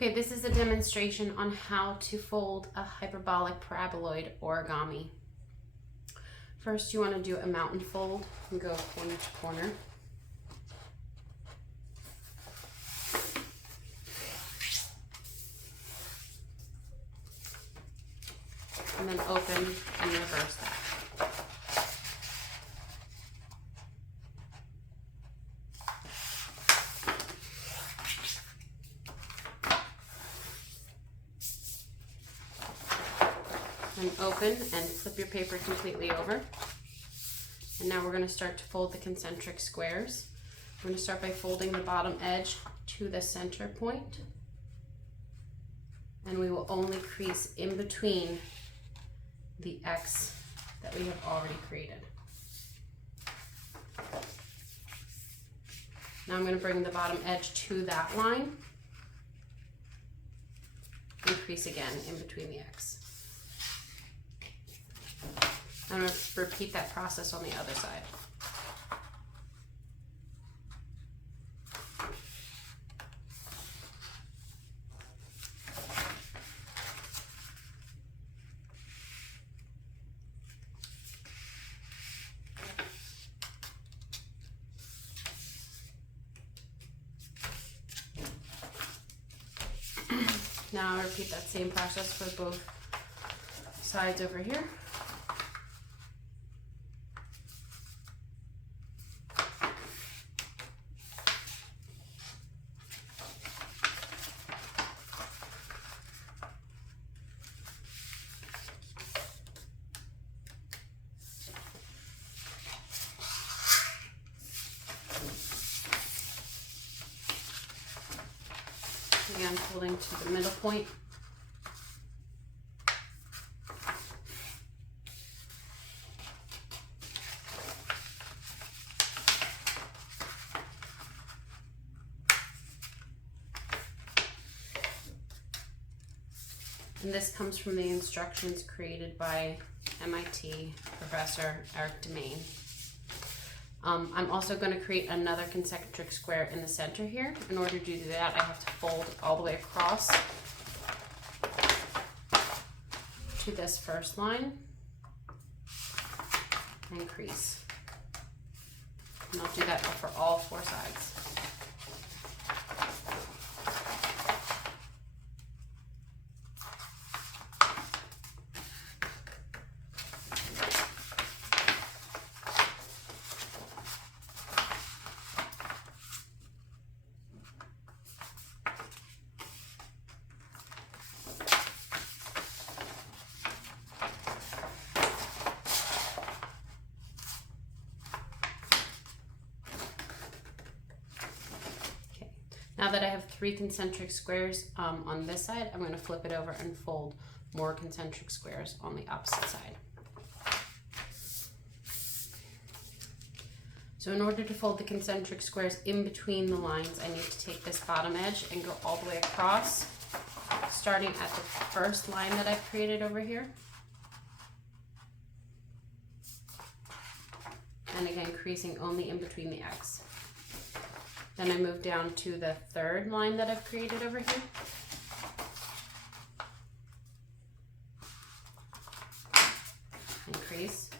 Okay, this is a demonstration on how to fold a hyperbolic paraboloid origami. First, you want to do a mountain fold and go corner to corner. And then open and reverse that. And open and flip your paper completely over. And now we're going to start to fold the concentric squares. We're going to start by folding the bottom edge to the center point. And we will only crease in between the X that we have already created. Now I'm going to bring the bottom edge to that line and crease again in between the X. I'm going to repeat that process on the other side. Now I'll repeat that same process for both sides over here. Again, folding to the middle point. And this comes from the instructions created by MIT professor Eric Demain. I'm also going to create another concentric square in the center here. In order to do that, I have to fold all the way across to this first line and crease. And I'll do that for all four sides. Now that I have 3 concentric squares on this side, I'm going to flip it over and fold more concentric squares on the opposite side. So in order to fold the concentric squares in between the lines, I need to take this bottom edge and go all the way across, starting at the first line that I've created over here. And again, creasing only in between the X. Then I move down to the third line that I've created over here. And crease.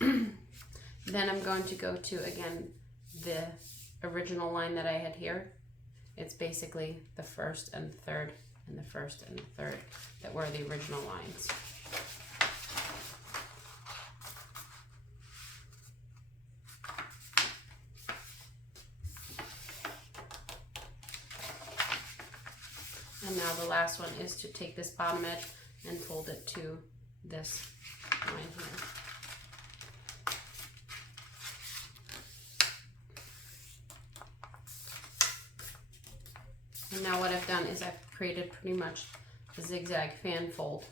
Then I'm going to go to, again, the original line that I had here. It's basically the first and the third and the first and the third that were the original lines. And now the last one is to take this bottom edge and fold it to this line here. And now what I've done is I've created pretty much a zigzag fan fold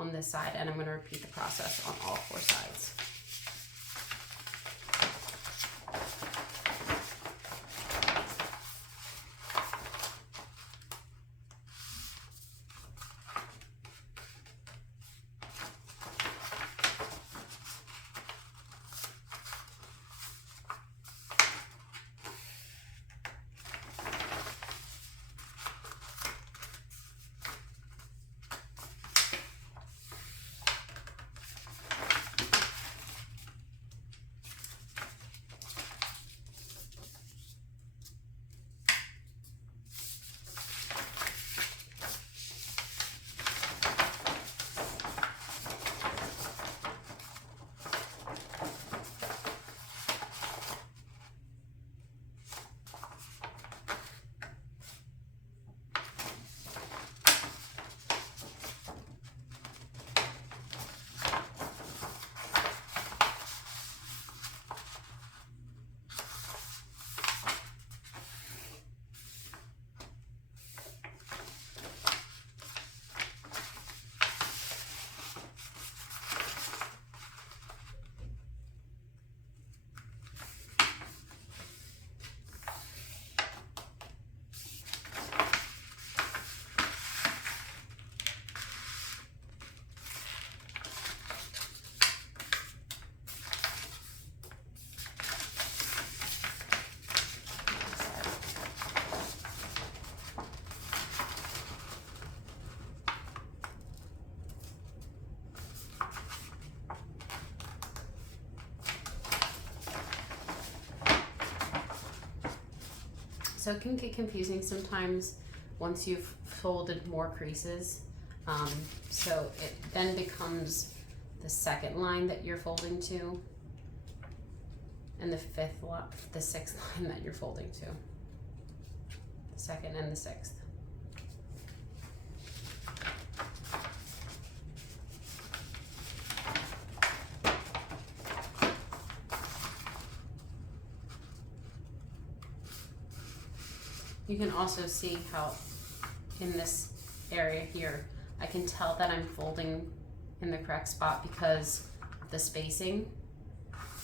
on this side, and I'm going to repeat the process on all 4 sides. So it can get confusing sometimes once you've folded more creases. So it then becomes the second line that you're folding to, and the sixth line that you're folding to. The second and the sixth. You can also see how in this area here, I can tell that I'm folding in the correct spot because of the spacing,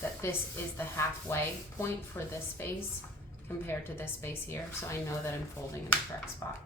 that this is the halfway point for this space compared to this space here. So I know that I'm folding in the correct spot.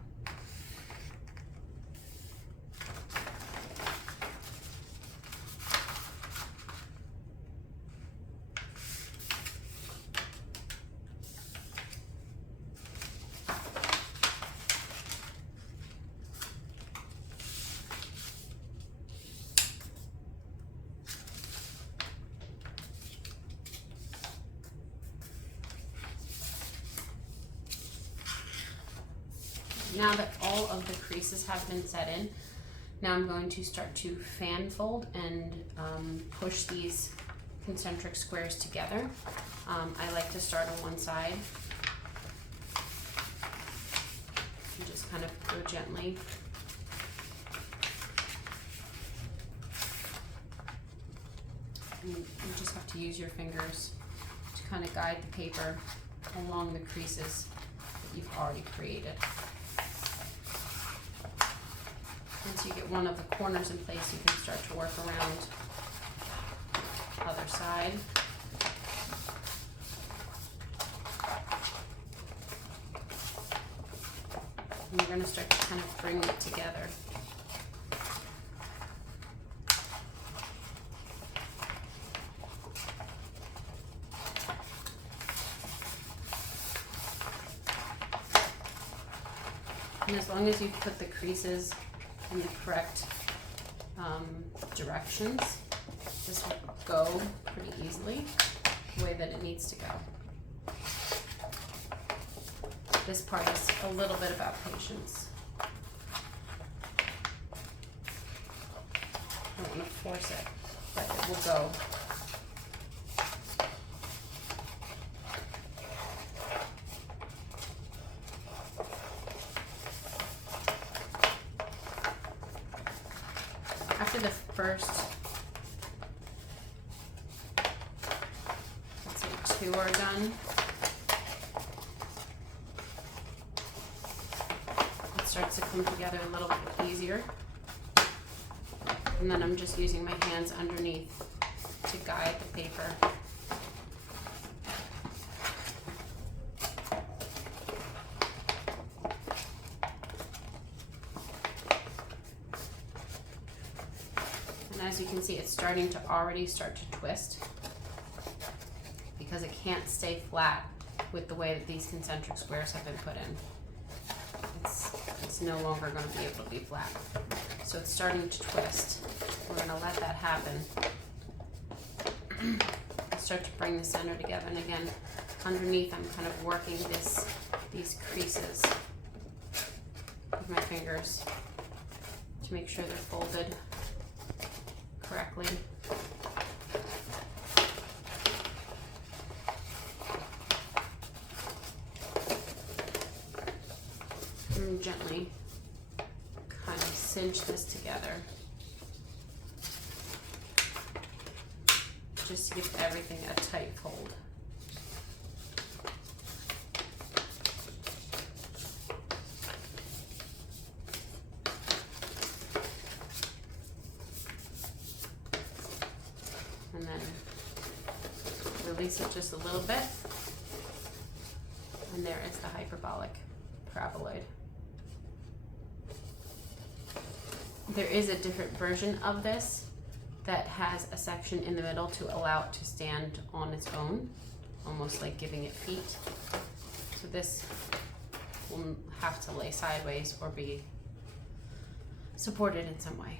Now that all of the creases have been set in, now I'm going to start to fan fold and push these concentric squares together. I like to start on one side and just kind of go gently. And you just have to use your fingers to kind of guide the paper along the creases that you've already created. Once you get one of the corners in place, you can start to work around the other side. And you're going to start to kind of bring it together. And as long as you put the creases in the correct directions, this will go pretty easily the way that it needs to go. This part is a little bit about patience. I don't want to force it, but it will go. After the first, let's say 2 are done, it starts to come together a little bit easier. And then I'm just using my hands underneath to guide the paper. And as you can see, it's starting to already start to twist because it can't stay flat with the way that these concentric squares have been put in. It's no longer going to be able to be flat. So it's starting to twist. We're going to let that happen. Start to bring the center together, and again, underneath I'm kind of working these creases with my fingers to make sure they're folded correctly. And gently kind of cinch this together, just to give everything a tight fold. And then release it just a little bit. And there is the hyperbolic paraboloid. There is a different version of this that has a section in the middle to allow it to stand on its own, almost like giving it feet. So this will have to lay sideways or be supported in some way.